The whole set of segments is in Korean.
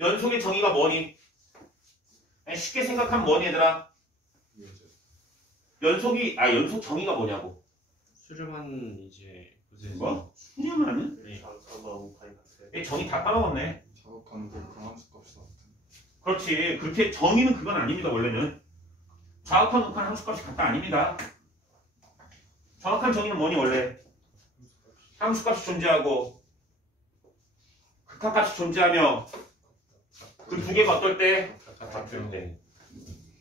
연속의 정의가 뭐니? 쉽게 생각하면 뭐니 얘들아? 연속 정의가 뭐냐고? 수렴한 이제 뭐? 수렴하는? 네. 정의 다 까먹었네. 자극하는 걸 강함수 값이 같은. 그렇지. 그렇게 정의는 그건 아닙니다. 원래는. 자극한 극한 함수값이 같다 아닙니다. 정확한 정의는 뭐니 원래? 함수값이 존재하고 극한값이 존재하며 그 두 개가 어떨 때? 같을 때.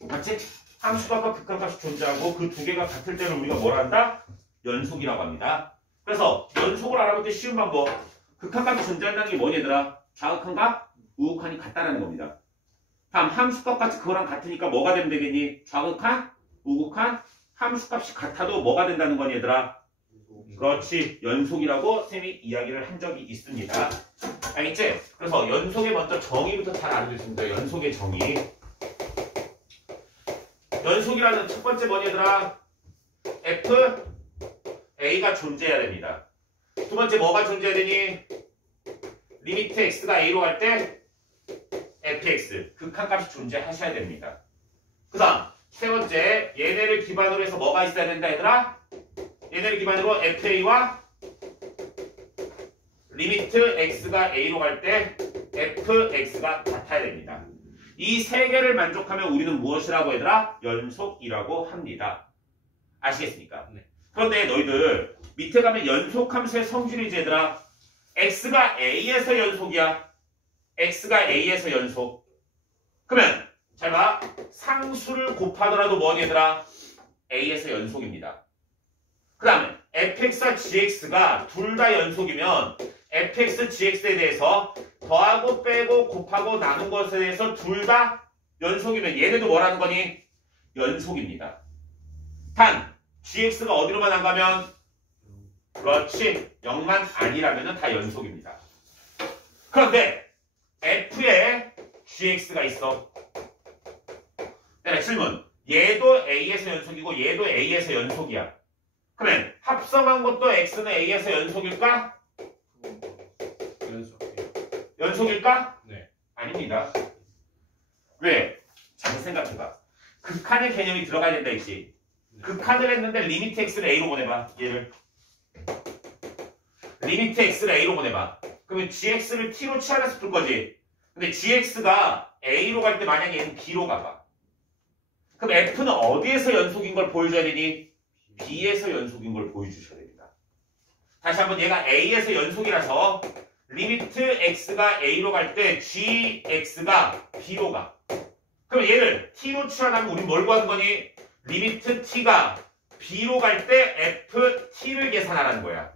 맞지? 함수값과 극한값이 존재하고 그 두 개가 같을 때를 우리가 뭐라 한다? 연속이라고 합니다. 그래서 연속을 알아볼 때 쉬운 방법. 극한값이 존재한다는 게 뭐니 얘들아? 좌극한과 우극한이 같다는 겁니다. 다음 함수값까지 그거랑 같으니까 뭐가 되면 되겠니? 좌극한, 우극한, 함수값이 같아도 뭐가 된다는 거니 얘들아? 그렇지. 연속이라고 쌤이 이야기를 한 적이 있습니다. 알겠지? 그래서 연속의 먼저 정의부터 잘 알아두겠습니다. 연속의 정의. 연속이라는 첫 번째 뭐니 얘들아? F, A가 존재해야 됩니다. 두 번째 뭐가 존재해야 되니? 리미트 X가 A로 갈 때 fx, 극한값이 존재하셔야 됩니다. 그 다음 세 번째, 얘네를 기반으로 해서 뭐가 있어야 된다 얘들아? 얘네를 기반으로 fa와 리미트 x가 a로 갈 때 fx가 같아야 됩니다. 이 세 개를 만족하면 우리는 무엇이라고 얘들아? 연속이라고 합니다. 아시겠습니까? 네. 그런데 너희들 밑에 가면 연속함수의 성질이지 얘들아. x가 a에서 연속이야. x가 a에서 연속. 그러면 잘 봐. 상수를 곱하더라도 뭐니 얘들아? a에서 연속입니다. 그 다음에 fx와 gx가 둘 다 연속이면 fx, gx에 대해서 더하고 빼고 곱하고 나눈 것에 대해서 둘 다 연속이면 얘네도 뭐라는 거니? 연속입니다. 단 gx가 어디로만 안 가면? 그렇지. 0만 아니라면 다 연속입니다. 그런데 f에 gx가 있어. 네, 질문. 얘도 a에서 연속이고 얘도 a에서 연속이야. 그러면 합성한 것도 x는 a에서 연속일까? 연속일까? 네. 아닙니다. 왜? 잘 생각해봐. 극한의 개념이 들어가야 된다 했지. 극한을 했는데 리미트 x를 a로 보내봐. 얘를. 리미트 x를 a로 보내봐. 그러면 gx를 t로 치환해서 풀 거지. 근데 gx가 a로 갈 때 만약에 얘는 b로 가봐. 그럼 f는 어디에서 연속인 걸 보여줘야 되니? b에서 연속인 걸 보여주셔야 됩니다. 다시 한번 얘가 a에서 연속이라서 리미트 x가 a로 갈 때 gx가 b로 가. 그럼 얘를 t로 치환하면 우리 뭘 구하는 거니? 리미트 t가 b로 갈 때 ft를 계산하라는 거야.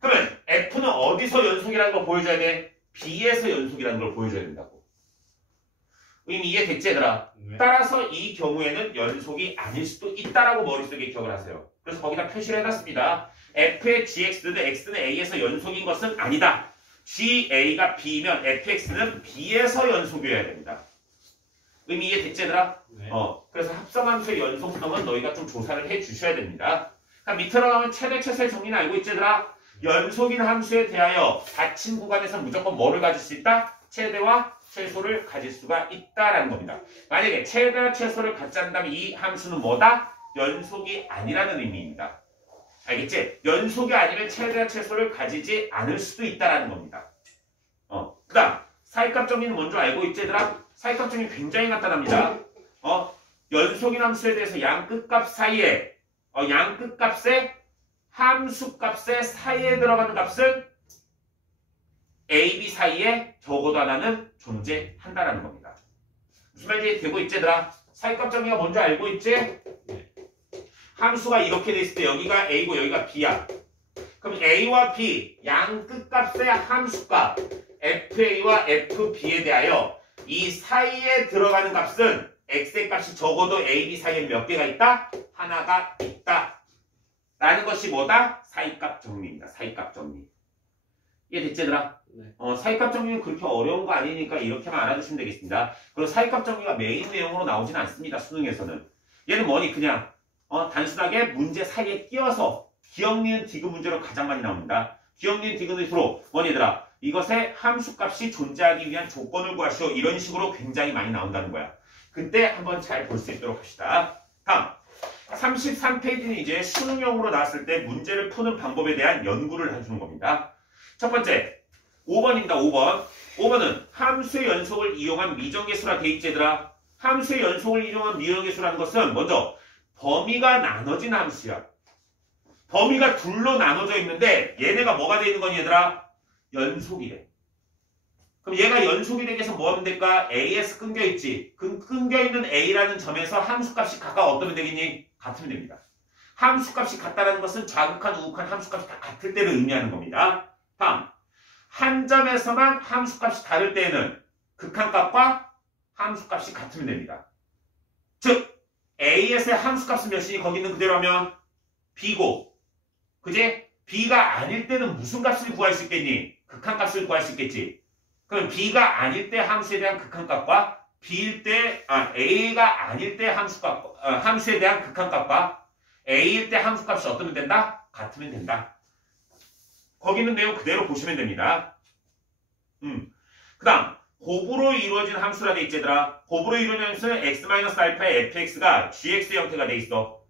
그러면 f는 어디서 연속이라는 걸 보여줘야 돼? b에서 연속이라는 걸 보여줘야 된다고. 이미 이해됐지 얘들아? 네. 따라서 이 경우에는 연속이 아닐 수도 있다라고 머릿속에 기억을 하세요. 그래서 거기다 표시를 해놨습니다. f의 gx는 x는 a에서 연속인 것은 아니다. ga가 b면 fx는 b에서 연속이어야 됩니다. 의미 이해됐지 얘들아? 네. 그래서 합성함수의 연속성은 너희가 좀 조사를 해 주셔야 됩니다. 그럼 밑으로 나오면 최대 최소의 정리는 알고 있지 얘들아? 연속인 함수에 대하여 닫힌 구간에서 무조건 뭐를 가질 수 있다? 최대와 최소를 가질 수가 있다라는 겁니다. 만약에 최대와 최소를 갖지 않는다면 이 함수는 뭐다? 연속이 아니라는 의미입니다. 알겠지? 연속이 아니면 최대와 최소를 가지지 않을 수도 있다라는 겁니다. 그 다음 사이값 정의는 먼저 알고 있지 얘들아? 사이값 정의 굉장히 간단합니다. 연속인 함수에 대해서 양 끝값 사이에 양 끝값의 함수값의 사이에 들어가는 값은 A, B 사이에 적어도 하나는 존재한다라는 겁니다. 무슨 말인지 되고 있지 얘들아? 사이값 정의가 먼저 알고 있지? 네. 함수가 이렇게 돼 있을 때 여기가 A고 여기가 B야. 그럼 A와 B 양 끝값의 함수값 FA와 FB에 대하여 이 사이에 들어가는 값은 X의 값이 적어도 A, B 사이에 몇 개가 있다? 하나가 있다. 라는 것이 뭐다? 사이값 정리입니다. 사이값 정리. 이해됐지 얘들아? 네. 사이값 정리는 그렇게 어려운 거 아니니까 이렇게만 알아두시면 되겠습니다. 그리고 사이값 정리가 메인 내용으로 나오진 않습니다. 수능에서는. 얘는 뭐니? 그냥 단순하게 문제 사이에 끼워서 기억, 니은, 디귿 문제로 가장 많이 나옵니다. 기억, 니은, 디귿으로 뭐니 얘들아? 이것의 함수값이 존재하기 위한 조건을 구하시오. 이런 식으로 굉장히 많이 나온다는 거야. 그때 한번 잘 볼 수 있도록 합시다. 다음 33페이지는 이제 수능형으로 나왔을 때 문제를 푸는 방법에 대한 연구를 해주는 겁니다. 첫 번째 5번입니다. 5번. 5번은 함수의 연속을 이용한 미정계수라 돼 있지 얘들아. 함수의 연속을 이용한 미정계수라는 것은 먼저 범위가 나눠진 함수야. 범위가 둘로 나눠져 있는데 얘네가 뭐가 돼 있는 거니 얘들아? 연속이래. 그럼 얘가 연속이 되기 위해서 뭐 하면 될까? A에서 끊겨 있지. 그 끊겨 있는 A라는 점에서 함수값이 각각 어떠면 되겠니? 같으면 됩니다. 함수값이 같다라는 것은 좌극한, 우극한 함수값이 다 같을 때를 의미하는 겁니다. 다음 한 점에서만 함수값이 다를 때에는 극한값과 함수값이 같으면 됩니다. 즉 A에서의 함수값은 몇이니 거기 있는 그대로 하면 B고 그지? B가 아닐 때는 무슨 값을 구할 수 있겠니? 극한값을 구할 수 있겠지. 그럼 B가 아닐 때 함수에 대한 극한값과 B일 때 A가 아닐 때 함수에 대한 극한값과 A일 때 함수값이 어떠면 된다? 같으면 된다. 거기 있는 내용 그대로 보시면 됩니다. 그 다음 곱으로 이루어진 함수라 돼 있지 얘들아. 곱으로 이루어진 함수는 x-알파의 fx가 gx의 형태가 돼 있어.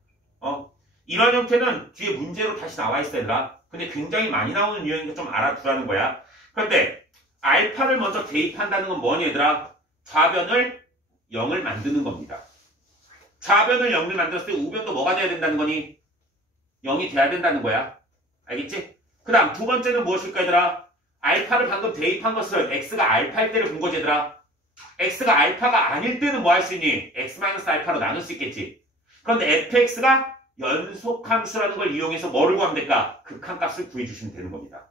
이런 형태는 뒤에 문제로 다시 나와 있어 얘들아. 근데 굉장히 많이 나오는 유형이니까 좀 알아두라는 거야. 그런데 알파를 먼저 대입한다는 건 뭐니 얘들아? 좌변을 0을 만드는 겁니다. 좌변을 0을 만들었을 때 우변도 뭐가 돼야 된다는 거니? 0이 돼야 된다는 거야. 알겠지? 그 다음 두 번째는 무엇일까 얘들아? 알파를 방금 대입한 것은 x가 알파일 때를 본 거지 얘들아. x가 알파가 아닐 때는 뭐 할 수 있니? x-알파로 나눌 수 있겠지. 그런데 fx가 연속함수라는 걸 이용해서 뭐를 구하면 될까? 극한값을 구해주시면 되는 겁니다.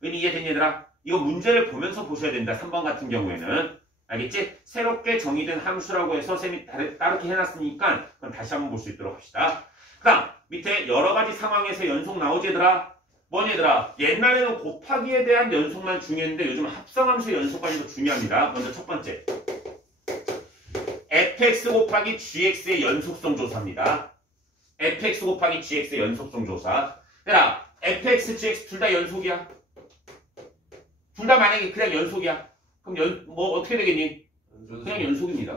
왜 이해됐니 얘들아? 이거 문제를 보면서 보셔야 된다. 3번 같은 경우에는. 알겠지? 새롭게 정의된 함수라고 해서 쌤이 따르게 해놨으니까 그럼 다시 한번 볼 수 있도록 합시다. 그 다음 밑에 여러 가지 상황에서 연속 나오지 얘들아. 뭐니 얘들아? 옛날에는 곱하기에 대한 연속만 중요했는데 요즘 합성함수의 연속까지 더 중요합니다. 먼저 첫 번째 fx 곱하기 gx의 연속성 조사입니다. fx 곱하기 gx의 연속성 조사. 얘들아 fx, gx 둘 다 연속이야. 둘 다 만약에 그냥 연속이야. 그럼 뭐 어떻게 되겠니? 그냥 연속입니다.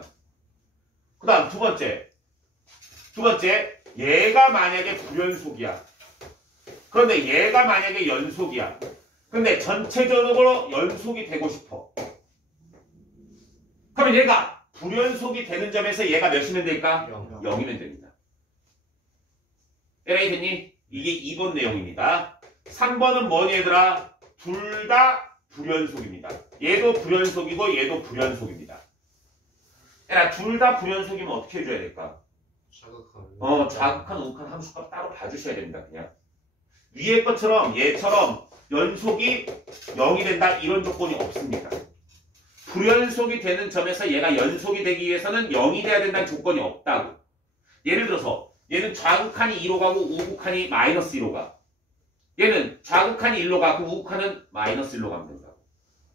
그 다음 두 번째 얘가 만약에 불연속이야. 그런데 얘가 만약에 연속이야. 근데 전체적으로 연속이 되고 싶어. 그러면 얘가 불연속이 되는 점에서 얘가 몇이면 될까? 0이면 됩니다. 이해가 됐니? 이게 2번 내용입니다. 3번은 뭐니 얘들아? 둘 다 불연속입니다. 얘도 불연속이고 얘도 불연속입니다. 얘들아 둘 다 불연속이면 어떻게 해줘야 될까? 좌극한, 우극한 함수값 따로 봐주셔야 됩니다. 그냥 위에 것처럼 얘처럼 연속이 0이 된다 이런 조건이 없습니다. 불연속이 되는 점에서 얘가 연속이 되기 위해서는 0이 돼야 된다는 조건이 없다고. 예를 들어서 얘는 좌극한이 2로 가고 우극한이 마이너스 1로 가. 얘는 좌극한이 1로 가고 우극한은 마이너스 1로 가면 된다고.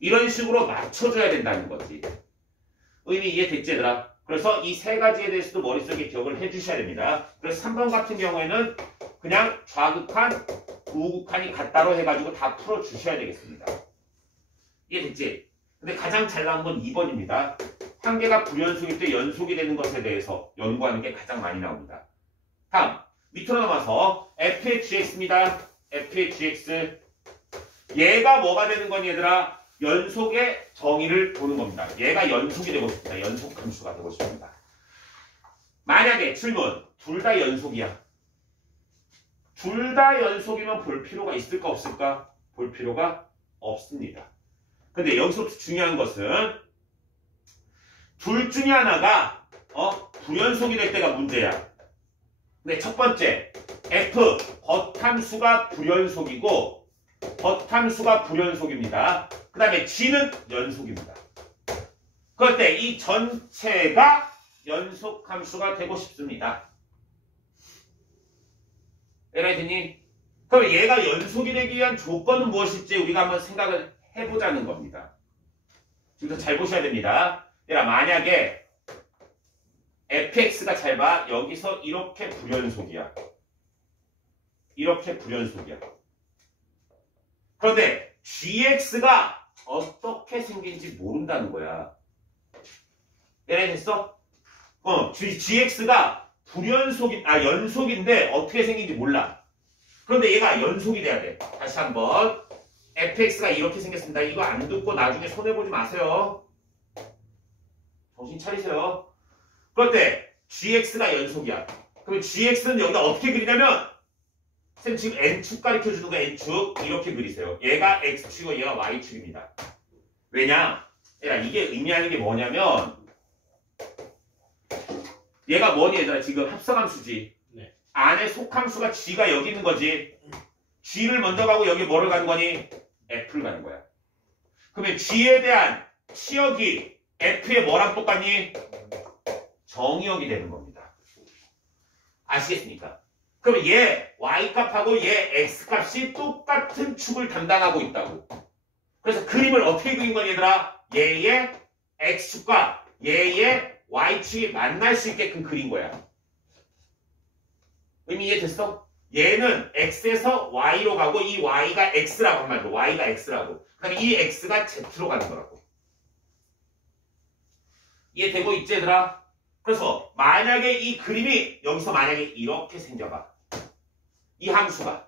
이런 식으로 맞춰줘야 된다는 거지. 의미 이해됐지 얘들아? 그래서 이 세 가지에 대해서도 머릿속에 기억을 해주셔야 됩니다. 그래서 3번 같은 경우에는 그냥 좌극한, 우극한이 같다로 해가지고 다 풀어주셔야 되겠습니다. 이해됐지? 근데 가장 잘 나온 건 2번입니다. 한 개가 불연속일 때 연속이 되는 것에 대해서 연구하는 게 가장 많이 나옵니다. 다음 밑으로 넘어서 f의 gx입니다. f의 gx 얘가 뭐가 되는 거니 얘들아? 연속의 정의를 보는 겁니다. 얘가 연속이 되고 싶다. 연속 함수가 되고 싶습니다. 만약에 질문 둘 다 연속이야. 둘 다 연속이면 볼 필요가 있을까 없을까? 볼 필요가 없습니다. 근데 여기서부터 중요한 것은 둘 중에 하나가 불연속이 될 때가 문제야. 근데 첫 번째 f 겉함수가 불연속이고 겉함수가 불연속입니다. 그 다음에 g는 연속입니다. 그럴 때 이 전체가 연속함수가 되고 싶습니다. 이해가 되니? 그럼 얘가 연속이 되기 위한 조건은 무엇일지 우리가 한번 생각을 해보자는 겁니다. 지금 잘 보셔야 됩니다. 얘들아 만약에 fx가 잘 봐. 여기서 이렇게 불연속이야. 이렇게 불연속이야. 그런데 gx가 어떻게 생긴지 모른다는 거야. 이해됐어? gx가 연속인데 어떻게 생긴지 몰라. 그런데 얘가 연속이 돼야 돼. 다시 한번 fx가 이렇게 생겼습니다. 이거 안 듣고 나중에 손해보지 마세요. 정신 차리세요. 그럴 때 gx가 연속이야. 그러면 gx는 여기다 어떻게 그리냐면 쌤 지금 n축 가르쳐주는 거 n축 이렇게 그리세요. 얘가 x축이고 얘가 y축입니다. 왜냐? 얘가 이게 의미하는 게 뭐냐면 얘가 뭐니 얘들아 지금 합성함수지. 네. 안에 속함수가 g가 여기 있는 거지. g를 먼저 가고 여기 뭐를 가는 거니? f를 가는 거야. 그러면 g에 대한 치역이 f의 뭐랑 똑같니? 정의역이 되는 겁니다. 아시겠습니까? 그럼 얘 y값하고 얘 x값이 똑같은 축을 담당하고 있다고. 그래서 그림을 어떻게 그린 거니 얘들아? 얘의 x축과 얘의 y축이 만날 수 있게끔 그린 거야. 의미 이해됐어? 얘는 x에서 y로 가고 이 y가 x라고 한 말이죠. y가 x라고. 그다음에 이 x가 z로 가는 거라고. 이해되고 있지 얘들아? 그래서 만약에 이 그림이 여기서 만약에 이렇게 생겨봐. 이 함수가.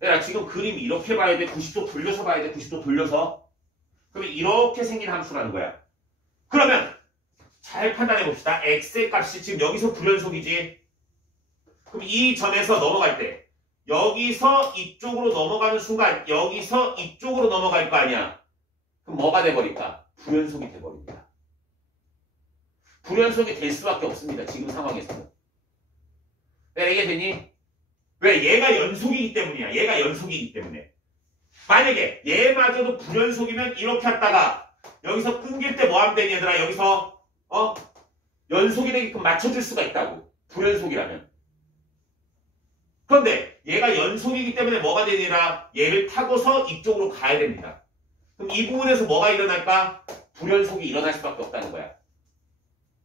내가 지금 그림 이렇게 봐야 돼. 90도 돌려서 봐야 돼. 90도 돌려서. 그러면 이렇게 생긴 함수라는 거야. 그러면 잘 판단해 봅시다. x의 값이 지금 여기서 불연속이지. 그럼 이 점에서 넘어갈 때 여기서 이쪽으로 넘어가는 순간 여기서 이쪽으로 넘어갈 거 아니야. 그럼 뭐가 돼버릴까? 불연속이 돼버립니다. 불연속이 될 수밖에 없습니다. 지금 상황에서는. 내가 얘기했더니 왜? 얘가 연속이기 때문이야. 얘가 연속이기 때문에. 만약에 얘마저도 불연속이면 이렇게 했다가 여기서 끊길 때 뭐 하면 되니 얘들아? 여기서 연속이 되게끔 맞춰줄 수가 있다고. 불연속이라면. 그런데 얘가 연속이기 때문에 뭐가 되니라? 얘를 타고서 이쪽으로 가야 됩니다. 그럼 이 부분에서 뭐가 일어날까? 불연속이 일어날 수밖에 없다는 거야.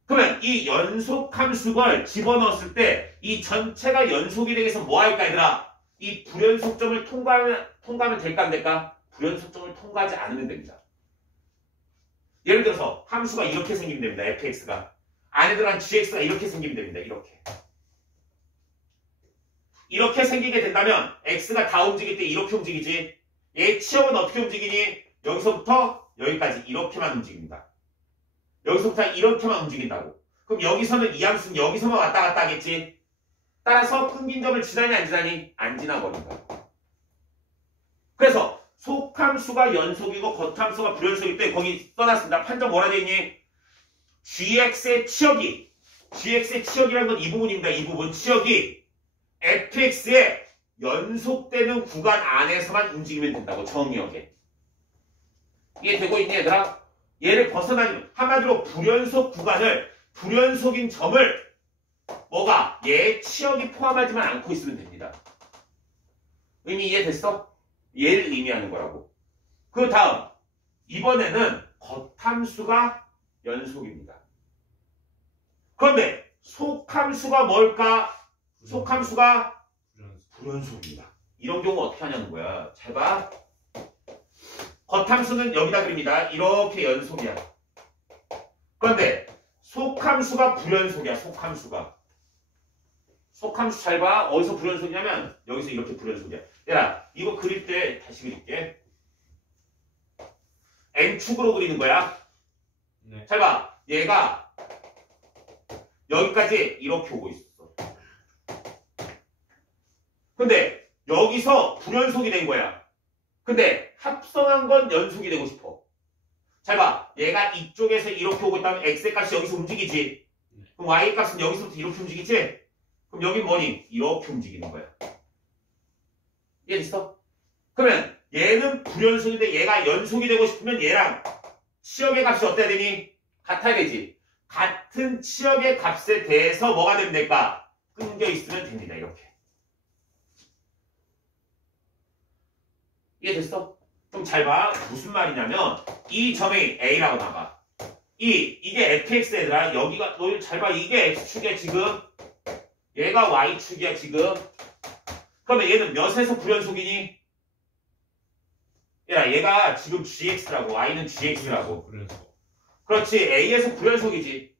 그러면 이 연속 함수를 집어넣었을 때 이 전체가 연속이 되기 위해서 뭐 할까 얘들아? 이 불연속점을 통과하면 될까 안 될까? 불연속점을 통과하지 않으면 됩니다. 예를 들어서 함수가 이렇게 생기면 됩니다. fx가. 안에 들어간 gx가 이렇게 생기면 됩니다. 이렇게 생기게 된다면 x가 다 움직일 때 이렇게 움직이지. 얘 치역은 어떻게 움직이니? 여기서부터 여기까지 이렇게만 움직입니다. 여기서부터 이렇게만 움직인다고. 그럼 여기서는 이 함수는 여기서만 왔다 갔다 하겠지. 따라서 끊긴 점을 지나니 안 지나니? 안 지나버린다. 그래서 속함수가 연속이고 겉함수가 불연속일 때 거기 써놨습니다. 판정 뭐라 돼 있니? gx의 치역이라는 건 이 부분입니다. 이 부분 치역이 fx의 연속되는 구간 안에서만 움직이면 된다고. 정의역에. 이게 되고 있니 얘들아? 얘를 벗어나면 한마디로 불연속인 점을 뭐가 얘의 치역이 포함하지만 않고 있으면 됩니다. 의미 이해됐어? 얘를 의미하는 거라고. 그 다음 이번에는 겉함수가 연속입니다. 그런데 속함수가 뭘까? 속함수가 불연속입니다. 이런 경우 어떻게 하냐는 거야. 잘 봐. 겉함수는 여기다 그립니다. 이렇게 연속이야. 그런데 속함수가 불연속이야. 속함수 잘 봐. 어디서 불연속이냐면 여기서 이렇게 불연속이야. 얘들아 이거 그릴 때 다시 그릴게. n축으로 그리는 거야. 네. 잘 봐. 얘가 여기까지 이렇게 오고 있었어. 근데 여기서 불연속이 된 거야. 근데 합성한 건 연속이 되고 싶어. 잘 봐. 얘가 이쪽에서 이렇게 오고 있다면 x의 값이 여기서 움직이지. 그럼 y의 값은 여기서부터 이렇게 움직이지? 그럼 여긴 뭐니? 이렇게 움직이는 거야. 이해됐어? 그러면 얘는 불연속인데 얘가 연속이 되고 싶으면 얘랑 치역의 값이 어때야 되니? 같아야 되지. 같은 치역의 값에 대해서 뭐가 되면 될까? 끊겨 있으면 됩니다. 이렇게. 이해됐어? 좀 잘 봐. 무슨 말이냐면 이 점이 A라고 나가. 이게 fx 얘들아. 여기가 너 잘 봐. 이게 x축이야 지금. 얘가 y축이야 지금. 그러면 얘는 몇에서 불연속이니? 야, 얘가 지금 gx라고, y는 gx라고. 그래서 그렇지. A에서 불연속이지.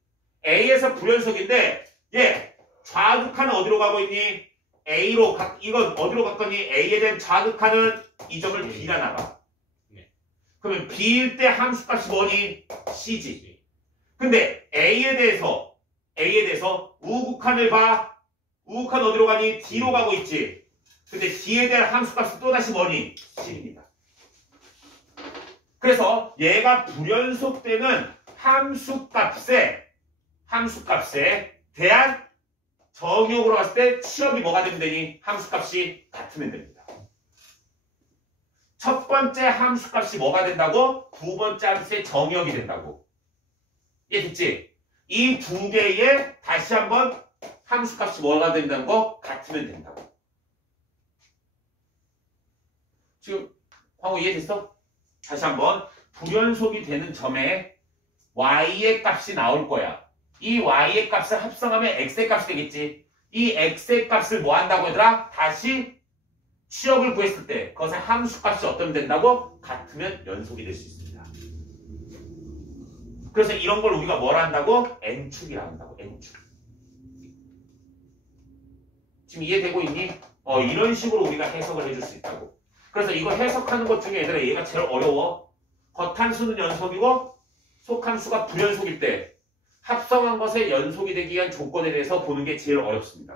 A에서 불연속인데 얘 좌극하는 어디로 가고 있니? A로 이건 어디로 갔더니 A에 대한 좌극하는 이 점을 B라 나가. 네. 그러면 B일 때 함수값이 뭐니? C지. 근데 A에 대해서 우극한을 봐. 우극한 어디로 가니? D로 가고 있지. 근데 D에 대한 함수값이 또다시 뭐니? C입니다. 그래서 얘가 불연속되는 함수값에 대한 정의역으로 봤을 때 치역이 뭐가 되면 되니? 함수값이 같으면 됩니다. 첫 번째 함수값이 뭐가 된다고? 두 번째 함수의 정의역이 된다고. 이해됐지? 이 두 개의 다시 한번 함수값이 뭐가 된다는 거 같으면 된다고. 지금 광호 이해됐어? 다시 한번 불연속이 되는 점에 y의 값이 나올 거야. 이 y의 값을 합성하면 x의 값이 되겠지. 이 x의 값을 뭐 한다고 얘들아? 다시 치역을 구했을 때 그것의 함수값이 어떻게 된다고? 같으면 연속이 될 수 있습니다. 그래서 이런 걸 우리가 뭘 한다고? n축이라고 한다고. n축. 지금 이해되고 있니? 이런 식으로 우리가 해석을 해줄 수 있다고. 그래서 이거 해석하는 것 중에 얘들아 얘가 제일 어려워. 겉함수는 연속이고 속함수가 불연속일 때 합성한 것의 연속이 되기 위한 조건에 대해서 보는 게 제일 어렵습니다.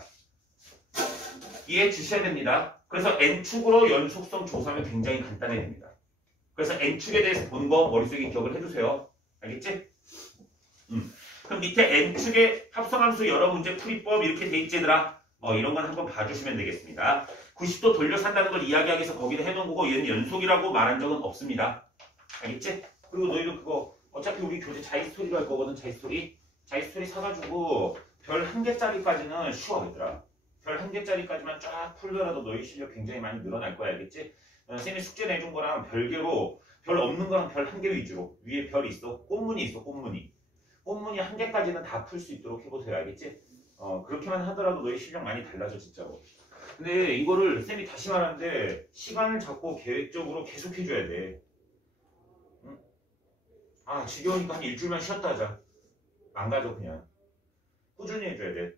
이해해 주셔야 됩니다. 그래서 n축으로 연속성 조사하면 굉장히 간단해집니다. 그래서 n축에 대해서 보는 거 머릿속에 기억을 해두세요. 알겠지? 그럼 밑에 n축의 합성함수 여러 문제 풀이법 이렇게 돼 있지 얘들아. 이런 건 한번 봐주시면 되겠습니다. 90도 돌려서 한다는 걸 이야기하기 위해서 거기다 해놓은 거고 얘는 연속이라고 말한 적은 없습니다. 알겠지? 그리고 너희도 그거 어차피 우리 교재 자이스토리로 할 거거든. 자이스토리 사가지고 별 1개짜리까지는 쉬워 얘들아. 별 1개짜리까지만 쫙 풀더라도 너희 실력 굉장히 많이 늘어날 거야. 알겠지? 선생님이 숙제 내준 거랑 별개로 별 없는 거랑 별 1개 위주로 위에 별이 있어. 꽃무늬 있어. 꽃무늬 1개까지는 다 풀 수 있도록 해보세요. 알겠지? 그렇게만 하더라도 너희 실력 많이 달라져 진짜로. 근데 이거를 쌤이 다시 말하는데 시간을 잡고 계획적으로 계속 해줘야 돼. 응? 지겨우니까 한 일주일만 쉬었다 하자. 안 가져 그냥. 꾸준히 해줘야 돼.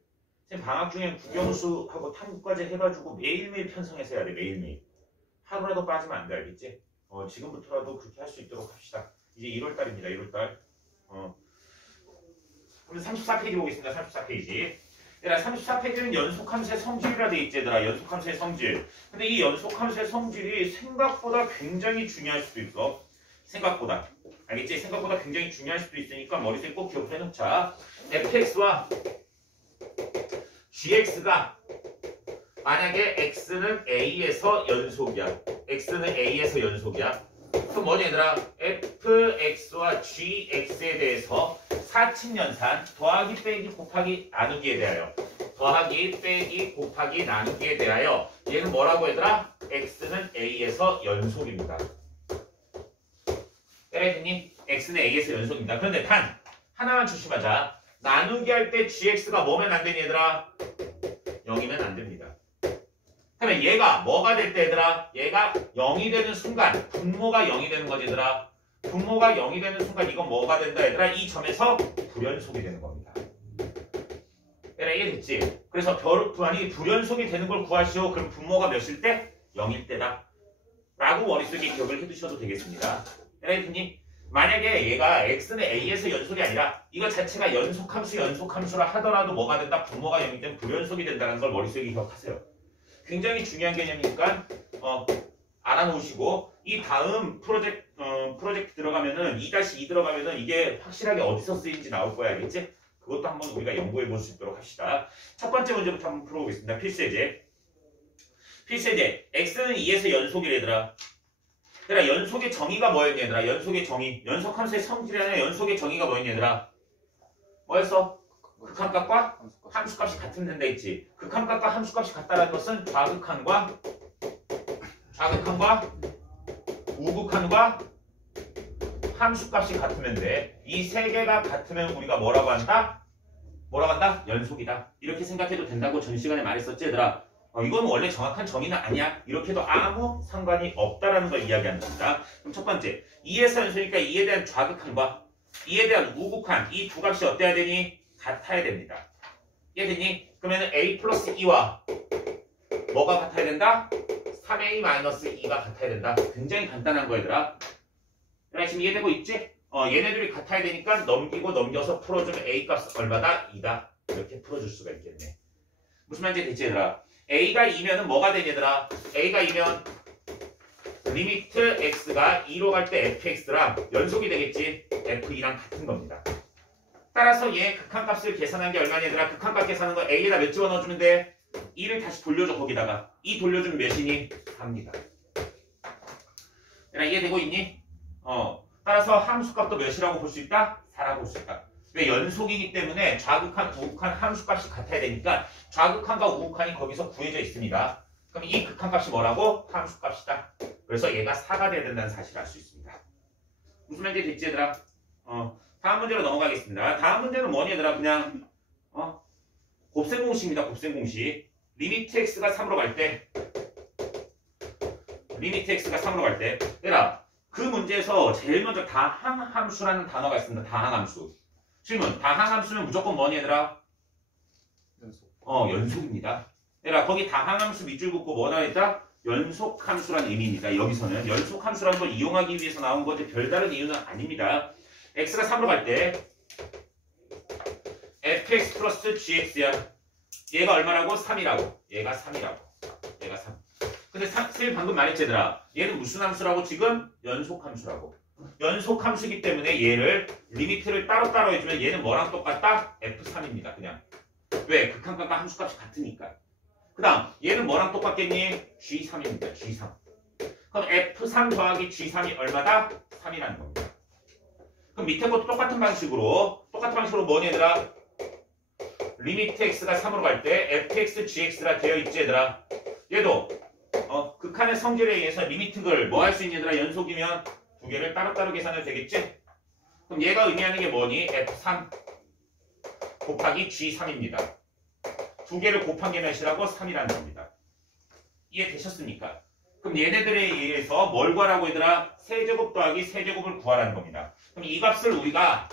쌤 방학 중에 국영수하고 탐구까지 해가지고 매일매일 편성해서 해야 돼. 매일매일. 하루라도 빠지면 안 돼. 알겠지? 지금부터라도 그렇게 할 수 있도록 합시다. 이제 1월달입니다. 1월달. 그럼 34페이지 보겠습니다. 34페이지. 얘들아 34페이지는 연속함수의 성질이라 돼 있지 얘들아. 연속함수의 성질. 근데 이 연속함수의 성질이 생각보다 굉장히 중요할 수도 있어. 생각보다. 알겠지? 생각보다 굉장히 중요할 수도 있으니까 머릿속에 꼭 기억해 놓자. fx와 gx가 만약에 x는 a에서 연속이야. x는 a에서 연속이야. 그럼 뭐냐 얘들아? fx와 gx에 대해서 사칙연산 더하기 빼기 곱하기 나누기에 대하여 더하기 빼기 곱하기 나누기에 대하여 얘는 뭐라고 얘들아? x는 a에서 연속입니다. 때려있니? x는 a에서 연속입니다. 그런데 단 하나만 조심하자. 나누기 할 때 gx가 뭐면 안 되니 얘들아? 0이면 안 됩니다. 그러면 얘가 뭐가 될 때 얘들아? 얘가 0이 되는 순간 분모가 0이 되는 거지 얘들아. 분모가 0이 되는 순간 이건 뭐가 된다 얘들아? 이 점에서 불연속이 되는 겁니다. 얘들아 이해됐지? 그래서 불연속이 되는 걸 구하시오. 그럼 분모가 몇일 때? 0일 때다. 라고 머릿속에 기억을 해두셔도 되겠습니다. 얘들아 이해됐니? 만약에 얘가 x는 a에서 연속이 아니라 이거 자체가 연속함수라 하더라도 뭐가 된다? 분모가 0이 되면 불연속이 된다는 걸 머릿속에 기억하세요. 굉장히 중요한 개념이니까 알아놓으시고 이 다음 프로젝트 들어가면은 2-2 들어가면은 이게 확실하게 어디서 쓰인지 나올 거야. 알겠지? 그것도 한번 우리가 연구해 볼 수 있도록 합시다. 첫 번째 문제부터 한번 풀어보겠습니다. 필수예제. x는 2에서 연속이래 얘들아. 얘들아 연속의 정의가 뭐였냐 얘들아. 연속의 정의. 연속함수의 성질이나 연속의 정의가 뭐였냐 얘들아. 뭐였어? 극한값과 함수값이 같으면 된다 했지. 극한값과 함수값이 같다는 것은 좌극한과 우극한과 함수값이 같으면 돼. 이 세 개가 같으면 우리가 뭐라고 한다? 연속이다. 이렇게 생각해도 된다고 전 시간에 말했었지 얘들아. 이건 원래 정확한 정의는 아니야. 이렇게도 아무 상관이 없다라는 걸 이야기하는 겁니다. 그럼 첫 번째, 2에서 연소니까 2에 대한 좌극한과 2에 대한 우극한 이 두 값이 어때야 되니? 같아야 됩니다. 이해됐니? 그러면 a 플러스 2와 뭐가 같아야 된다? 3a 마이너스 2가 같아야 된다. 굉장히 간단한 거 얘들아. 얘들아 지금 이해되고 있지? 얘네들이 같아야 되니까 넘기고 넘겨서 풀어주면 a 값 얼마다? 2다. 이렇게 풀어줄 수가 있겠네. 무슨 말인지 됐지 얘들아? a가 2면은 뭐가 되니 얘들아? a가 2면 리미트 x가 2로 갈 때 fx랑 연속이 되겠지? f2랑 같은 겁니다. 따라서 얘 극한값을 계산한 게 얼마냐 얘들아? 극한값 계산한 거 a에다 몇 집어넣어주면 돼? 2를 다시 돌려줘 거기다가. 2 돌려주면 몇이니? 4입니다. 얘들아 이해되고 있니? 따라서 함수값도 몇이라고 볼 수 있다? 4라고 볼 수 있다. 왜? 연속이기 때문에 좌극한, 우극한 함수값이 같아야 되니까 좌극한과 우극한이 거기서 구해져 있습니다. 그럼 이 극한값이 뭐라고? 함수값이다. 그래서 얘가 4가 돼야 된다는 사실을 알 수 있습니다. 무슨 말인지 됐지 얘들아? 다음 문제로 넘어가겠습니다. 다음 문제는 뭐니 얘들아? 그냥 곱셈 공식입니다. 곱셈 공식. 리미트 x가 3으로 갈 때 얘들아 그 문제에서 제일 먼저 다항함수라는 단어가 있습니다. 다항함수. 질문. 다항함수는 무조건 뭐니 얘들아? 연속. 연속입니다. 얘들아 거기 다항함수 밑줄 긋고 뭐라 했다? 연속함수라는 의미입니다. 여기서는 연속함수라는 걸 이용하기 위해서 나온 거지 별다른 이유는 아닙니다. x가 3으로 갈 때 fx 플러스 gx야. 얘가 얼마라고? 3이라고. 얘가 3이라고. 얘가 3. 근데 쌤이 방금 말했지 얘들아. 얘는 무슨 함수라고 지금? 연속함수라고. 연속함수이기 때문에 얘를 리미트를 따로따로 해주면 얘는 뭐랑 똑같다? f3입니다. 그냥. 왜? 극한값과 함수값이 같으니까. 그 다음 얘는 뭐랑 똑같겠니? g3입니다. g3. 그럼 f3 더하기 g3이 얼마다? 3이라는 겁니다. 그럼 밑에 것도 똑같은 방식으로 뭐니 얘들아? 리미트 x가 3으로 갈 때 fx, gx가 되어 있지 얘들아. 얘도 극한의 성질에 의해서 리미트를 뭐 할 수 있니 얘들아? 연속이면 두 개를 따로따로 계산해도 되겠지? 그럼 얘가 의미하는 게 뭐니? f3 곱하기 g3입니다. 두 개를 곱한 게 몇이라고? 3이라는 겁니다. 이해되셨습니까? 그럼 얘네들에 의해서 뭘 구하라고 얘들아? 세제곱 더하기 세제곱을 구하라는 겁니다. 그럼 이 값을 우리가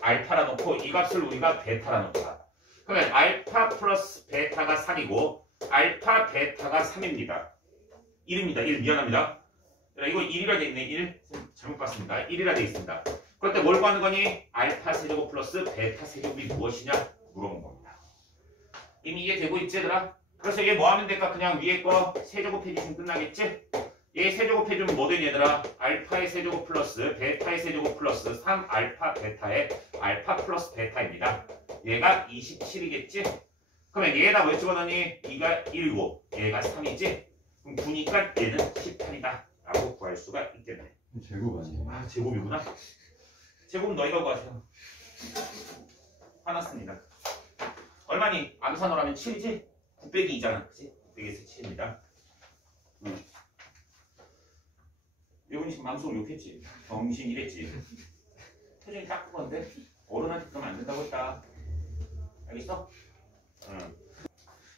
알파라 놓고 이 값을 우리가 베타라 놓자. 그러면 알파 플러스 베타가 3이고 알파 베타가 3입니다. 1입니다. 1 미안합니다. 이거 1이라 돼 있네. 1 잘못 봤습니다. 1이라 돼 있습니다. 그럴 때 뭘 구하는 거니? 알파 세제곱 플러스 베타 세제곱이 무엇이냐 물어본 겁니다. 이미 이해되고 있지 얘들아? 그래서 얘 뭐 하면 될까? 그냥 위에 거 세제곱 해주시면 끝나겠지? 얘 세제곱 해주면 뭐 되니 얘들아? 알파의 세제곱 플러스 베타의 세제곱 플러스 3 알파 베타의 알파 플러스 베타입니다. 얘가 27이겠지? 그러면 얘에다 뭐 집어넣니? 2가 1고 얘가 3이지? 그럼 9니까 얘는 18이다 라고 구할 수가 있겠네. 제곱 아니에요? 아 제곱이구나. 제곱은 너희가 구하세요. 화났습니다. 얼마니? 암산으로 하면 7이지? 9 빼기 2잖아. 그치? 9빼기에서 7입니다. 요분이 지금 방송을 욕했지. 정신이랬지. 표정이 딱 그건데 어른한테 그러면 안 된다고 했다. 알겠어?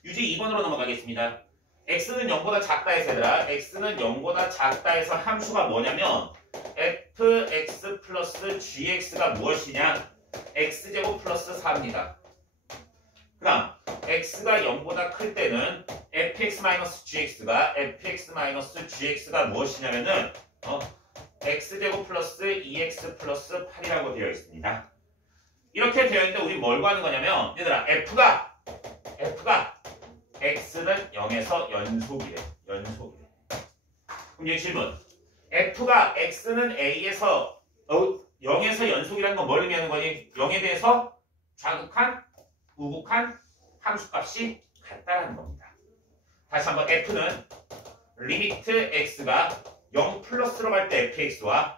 유지 2번으로 넘어가겠습니다. x는 0보다 작다 해서 얘들아. x는 0보다 작다 해서 함수가 뭐냐면 fx 플러스 gx가 무엇이냐? x제곱 플러스 4입니다. 그 다음 x가 0보다 클 때는 fx-gx가 fx-gx가 무엇이냐면은 x제곱 플러스 2x 플러스 8이라고 되어 있습니다. 이렇게 되어 있는데 우리 뭘 구하는 거냐면 얘들아 f가 x는 0에서 연속이래. 그럼 이제 질문. f가 x는 a에서 0에서 연속이라는 건 뭘 의미하는 거니? 0에 대해서 좌극한, 우극한 함수값이 같다라는 겁니다. 다시 한번 f는 리미트 x가 0 플러스로 갈 때 fx와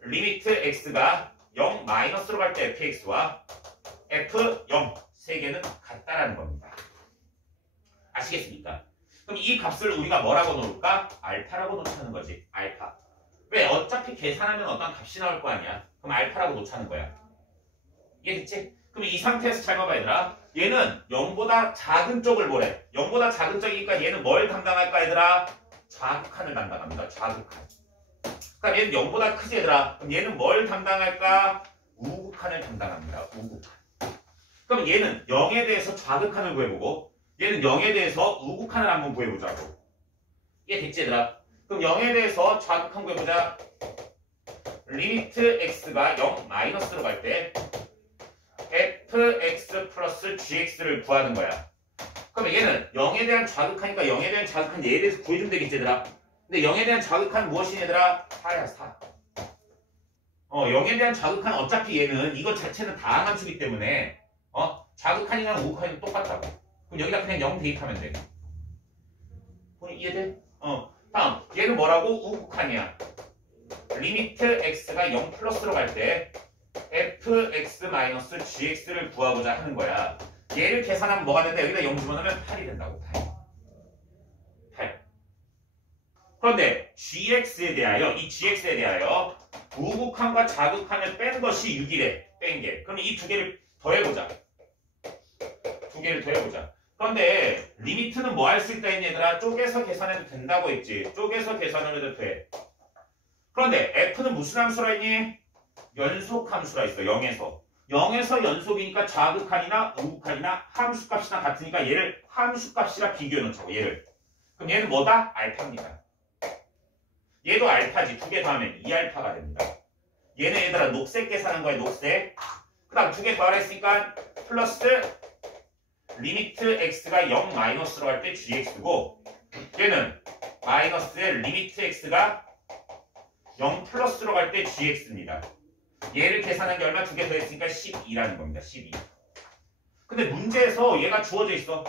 리미트 x가 0 마이너스로 갈 때 fx와 f0 세 개는 같다라는 겁니다. 아시겠습니까? 그럼 이 값을 우리가 뭐라고 놓을까? 알파라고 놓자는 거지. 알파. 왜? 어차피 계산하면 어떤 값이 나올 거 아니야. 그럼 알파라고 놓자는 거야. 이해됐지? 그럼 그럼 이 상태에서 잘 봐봐 얘들아. 얘는 0보다 작은 쪽을 보래. 0보다 작은 쪽이니까 얘는 뭘 담당할까 얘들아? 좌극한을 담당합니다. 좌극한. 그러니까 얘는 0보다 크지 얘들아. 그럼 얘는 뭘 담당할까? 우극한을 담당합니다. 우극한. 그럼 얘는 0에 대해서 좌극한을 구해보고 얘는 0에 대해서 우극한을 한번 구해보자고. 이게 됐지 얘들아? 그럼 0에 대해서 좌극한 구해보자. 리미트 x가 0 마이너스로 갈 때 fx 플러스 gx를 구하는 거야. 그럼 얘는 0에 대한 좌극하니까 0에 대한 좌극한 얘에 대해서 구해주면 되겠지 얘들아. 근데 0에 대한 좌극한 무엇이냐 얘들아? 4야 4. 0에 대한 좌극한 어차피 얘는 이것 자체는 다항 함수이기 때문에 좌극한이랑 우극한이 똑같다고. 그럼 여기다 그냥 0 대입하면 돼. 이해돼? 다음 얘는 뭐라고? 우극한이야. 리미트 x가 0 플러스로 갈 때 fx-gx를 구하고자 하는 거야. 얘를 계산하면 뭐가 된다? 여기다 0 집어넣으면 8이 된다고. 8. 그런데 gx에 대하여 이 gx에 대하여 우극한과 좌극한을 뺀 것이 6이래. 뺀 게. 그럼 이 두 개를 더해보자. 두 개를 더해보자. 그런데 리미트는 뭐 할 수 있다 했니 얘들아? 쪼개서 계산해도 된다고 했지. 쪼개서 계산해도 돼. 그런데 f는 무슨 함수라 했니? 연속 함수라 했어. 0에서. 0에서 연속이니까 좌극한이나 우극한이나 함수값이나 같으니까 얘를 함수값이라 비교해 놓자고. 얘를. 그럼 얘는 뭐다? 알파입니다. 얘도 알파지. 두 개 더하면 2알파가 됩니다. 얘는 얘들아 녹색 계산한 거야. 녹색. 그 다음 두 개 더하라 했으니까 플러스 리미트 x가 0 마이너스로 갈 때 gx고 얘는 마이너스의 리미트 x가 0 플러스로 갈 때 gx입니다. 얘를 계산한 게 얼마? 두 개 더했으니까 12라는 겁니다. 12. 근데 문제에서 얘가 주어져 있어.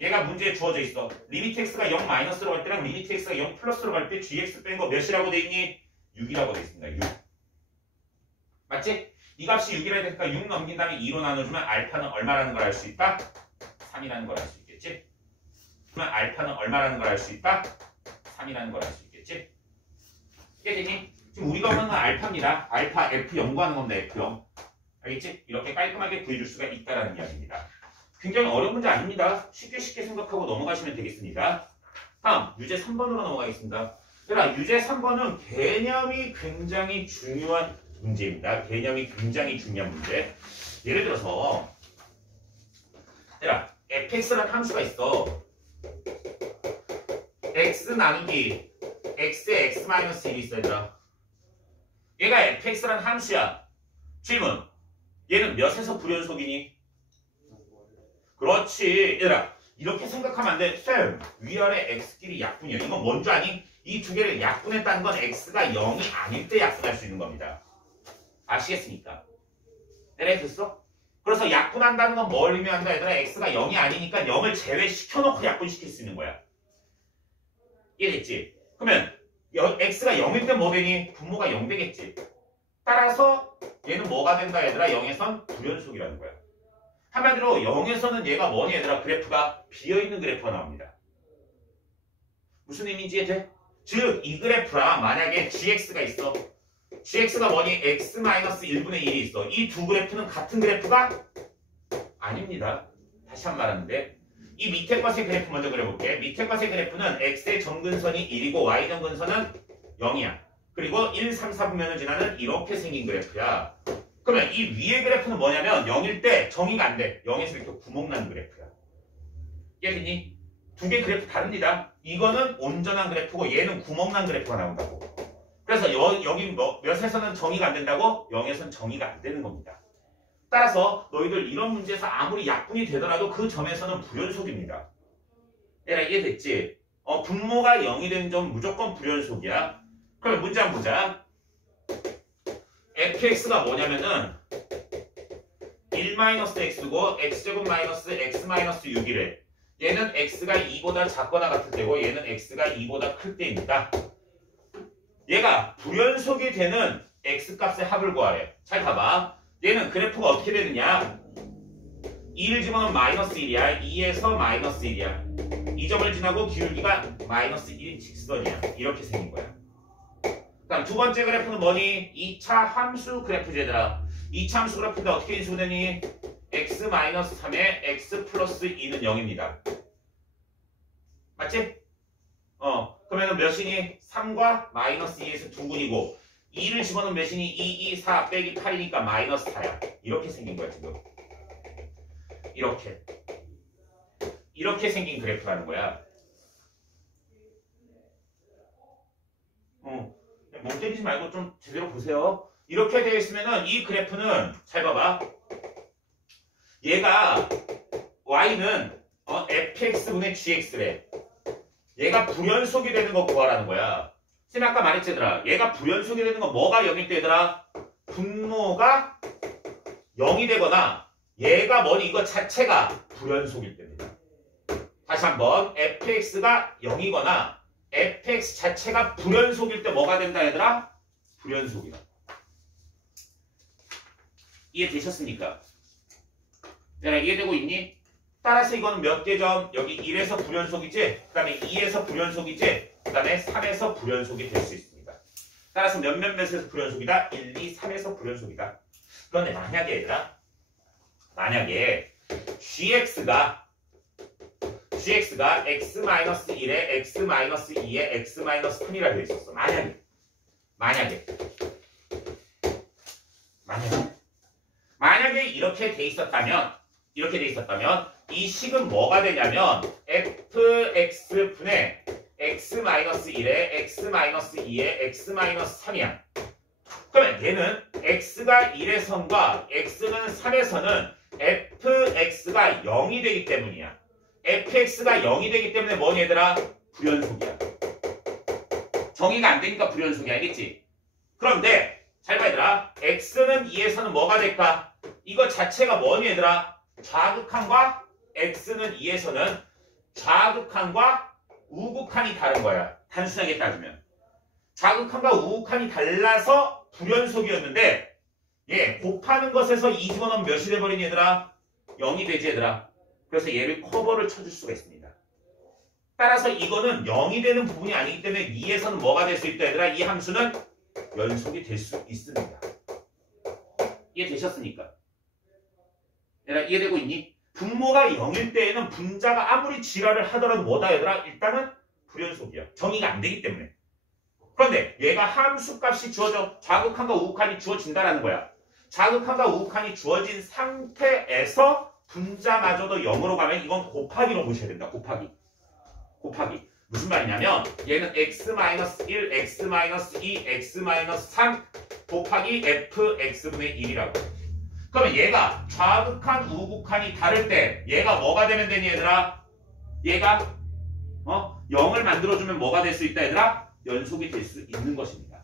얘가 문제에 주어져 있어. 리미트 x가 0 마이너스로 갈 때랑 리미트 x가 0 플러스로 갈 때 gx 뺀 거 몇이라고 돼 있니? 6이라고 돼 있습니다. 6. 맞지? 이 값이 6이라 되니까 6 넘긴 다음에 2로 나눠주면 알파는 얼마라는 걸 알 수 있다? 3이라는 걸 알 수 있겠지? 그러면 알파는 얼마라는 걸 알 수 있다? 3이라는 걸 알 수 있겠지? 이해되니? 지금 우리가 원하는 건 알파입니다. 알파 F 연구하는 겁니다. F0. 알겠지? 이렇게 깔끔하게 구해줄 수가 있다는 이야기입니다. 굉장히 어려운 문제 아닙니다. 쉽게 생각하고 넘어가시면 되겠습니다. 다음 유제 3번으로 넘어가겠습니다. 얘들아 유제 3번은 개념이 굉장히 중요한 문제입니다. 개념이 굉장히 중요한 문제. 예를 들어서 얘들아 fx라는 함수가 있어. x 나누기 x에 x-1이 있어 얘들아. 얘가 fx라는 함수야. 질문. 얘는 몇에서 불연속이니? 그렇지. 얘들아 이렇게 생각하면 안 돼. 쌤 위아래 x끼리 약분이야. 이건 뭔지 아니? 이 두 개를 약분했다는 건 x가 0이 아닐 때 약분할 수 있는 겁니다. 아시겠습니까? 됐어? 그래서 약분한다는 건 뭘 의미한다 얘들아? x가 0이 아니니까 0을 제외시켜놓고 약분시킬 수 있는 거야. 이해됐지? 그러면 x가 0일 때 뭐 되니? 분모가 0 되겠지. 따라서 얘는 뭐가 된다 얘들아? 0에선 불연속이라는 거야. 한마디로 0에서는 얘가 뭐니 얘들아? 그래프가 비어있는 그래프가 나옵니다. 무슨 의미인지 이해돼? 즉 이 그래프랑 만약에 gx가 있어. gx가 뭐니? x-1분의 1이 있어. 이 두 그래프는 같은 그래프가 아닙니다. 다시 한 번 말하는데 이 밑에 것의 그래프 먼저 그려볼게. 밑에 것의 그래프는 x의 정근선이 1이고 y 정근선은 0이야. 그리고 1, 3, 4분면을 지나는 이렇게 생긴 그래프야. 그러면 이 위의 그래프는 뭐냐면 0일 때 정의가 안 돼. 0에서 이렇게 구멍난 그래프야. 이해됐니? 두 개 그래프 다릅니다. 이거는 온전한 그래프고 얘는 구멍난 그래프가 나온다고. 그래서 여기 몇에서는 정의가 안 된다고? 0에서는 정의가 안 되는 겁니다. 따라서 너희들 이런 문제에서 아무리 약분이 되더라도 그 점에서는 불연속입니다. 얘가 이해됐지? 분모가 0이 된 점 무조건 불연속이야. 그럼 문제 한번 보자. fx가 뭐냐면은 1-x고 x제곱 마이너스 x-6이래. 얘는 x가 2보다 작거나 같을 때고 얘는 x가 2보다 클 때입니다. 얘가 불연속이 되는 x값의 합을 구하래. 잘 봐봐. 얘는 그래프가 어떻게 되느냐? 2를 집어넣으면 마이너스 1이야. 2에서 마이너스 1이야. 이 점을 지나고 기울기가 마이너스 1인 직선이야. 이렇게 생긴 거야. 다음 두 번째 그래프는 뭐니? 2차 함수 그래프제들아. 이 참수 그래프인데 어떻게 인수되니? x-3에 x 플러스 2는 0입니다. 맞지? 그러면 몇이니? 3과 마이너스 2에서 2분이고 2를 집어넣으면 몇이니? 2, 2, 4 빼기 8이니까 마이너스 4야. 이렇게 생긴 거야 지금. 이렇게 생긴 그래프라는 거야. 멍 때리지 말고 좀 제대로 보세요. 이렇게 되어 있으면은 이 그래프는 잘 봐봐. 얘가 y는 fx분의 gx래. 얘가 불연속이 되는 거 구하라는 거야. 쌤 아까 말했지 얘들아. 얘가 불연속이 되는 건 뭐가 0일 때 얘들아? 분모가 0이 되거나 얘가 뭐니 이거 자체가 불연속일 때입니다. 다시 한번 fx가 0이거나 fx 자체가 불연속일 때 뭐가 된다 얘들아? 불연속이다. 이해되셨습니까? 얘들아 이해되고 있니? 따라서 이거는 몇 개점? 여기 1에서 불연속이지? 그 다음에 2에서 불연속이지? 그 다음에 3에서 불연속이 될 수 있습니다. 따라서 몇몇몇에서 불연속이다? 1, 2, 3에서 불연속이다. 그런데 만약에 얘들아 만약에 gx가 x-1에 x-2에 x-3이라 되어 있었어. 만약에 이렇게 돼 있었다면 이 식은 뭐가 되냐면 fx분의 x-1에 x-2에 x-3이야. 그러면 얘는 x가 1의 선과 x는 3의 선은 fx가 0이 되기 때문이야. fx가 0이 되기 때문에 뭐니 얘들아? 불연속이야. 정의가 안 되니까 불연속이야. 알겠지? 그런데 잘 봐 얘들아. x는 2에서는 뭐가 될까? 이거 자체가 뭐니 얘들아? 좌극한과 x는 2에서는 좌극한과 우극한이 다른 거야. 단순하게 따지면. 좌극한과 우극한이 달라서 불연속이었는데 얘 곱하는 것에서 2 집어넣으면 몇이 돼버리니 얘들아? 0이 되지 얘들아. 그래서 얘를 커버를 쳐줄 수가 있습니다. 따라서 이거는 0이 되는 부분이 아니기 때문에 2에서는 뭐가 될 수 있다 얘들아? 이 함수는 연속이 될 수 있습니다. 이해되셨습니까? 얘들아 이해되고 있니? 분모가 0일 때에는 분자가 아무리 지랄을 하더라도 뭐다 얘들아? 일단은 불연속이야. 정의가 안 되기 때문에. 그런데 얘가 함수값이 주어져 좌극한과 우극한이 주어진다라는 거야. 좌극한과 우극한이 주어진 상태에서 분자마저도 0으로 가면 이건 곱하기로 보셔야 된다. 곱하기. 무슨 말이냐면 얘는 x-1, x-2, x-3 곱하기 fx분의 1이라고. 그러면 얘가 좌극한, 우극한이 다를 때 얘가 뭐가 되면 되니 얘들아? 얘가 0을 만들어주면 뭐가 될 수 있다 얘들아? 연속이 될 수 있는 것입니다.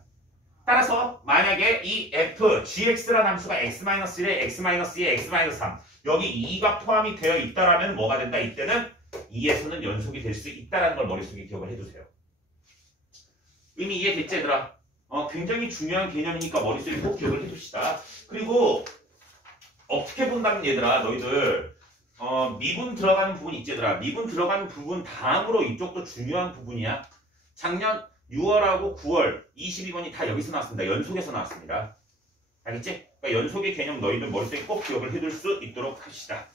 따라서 만약에 이 f, gx라는 함수가 x-1에 x-2에 x-3 여기 2가 포함이 되어 있다라면 뭐가 된다? 이때는 2에서는 연속이 될 수 있다는 걸 머릿속에 기억을 해두세요. 이미 이해됐지 얘들아? 굉장히 중요한 개념이니까 머릿속에 꼭 기억을 해둡시다. 그리고 어떻게 본다면 얘들아 너희들 미분 들어가는 부분 있지 얘들아. 미분 들어가는 부분 다음으로 이쪽도 중요한 부분이야. 작년 6월하고 9월 22번이 다 여기서 나왔습니다. 연속에서 나왔습니다. 알겠지? 그러니까 연속의 개념 너희들 머릿속에 꼭 기억을 해둘 수 있도록 합시다.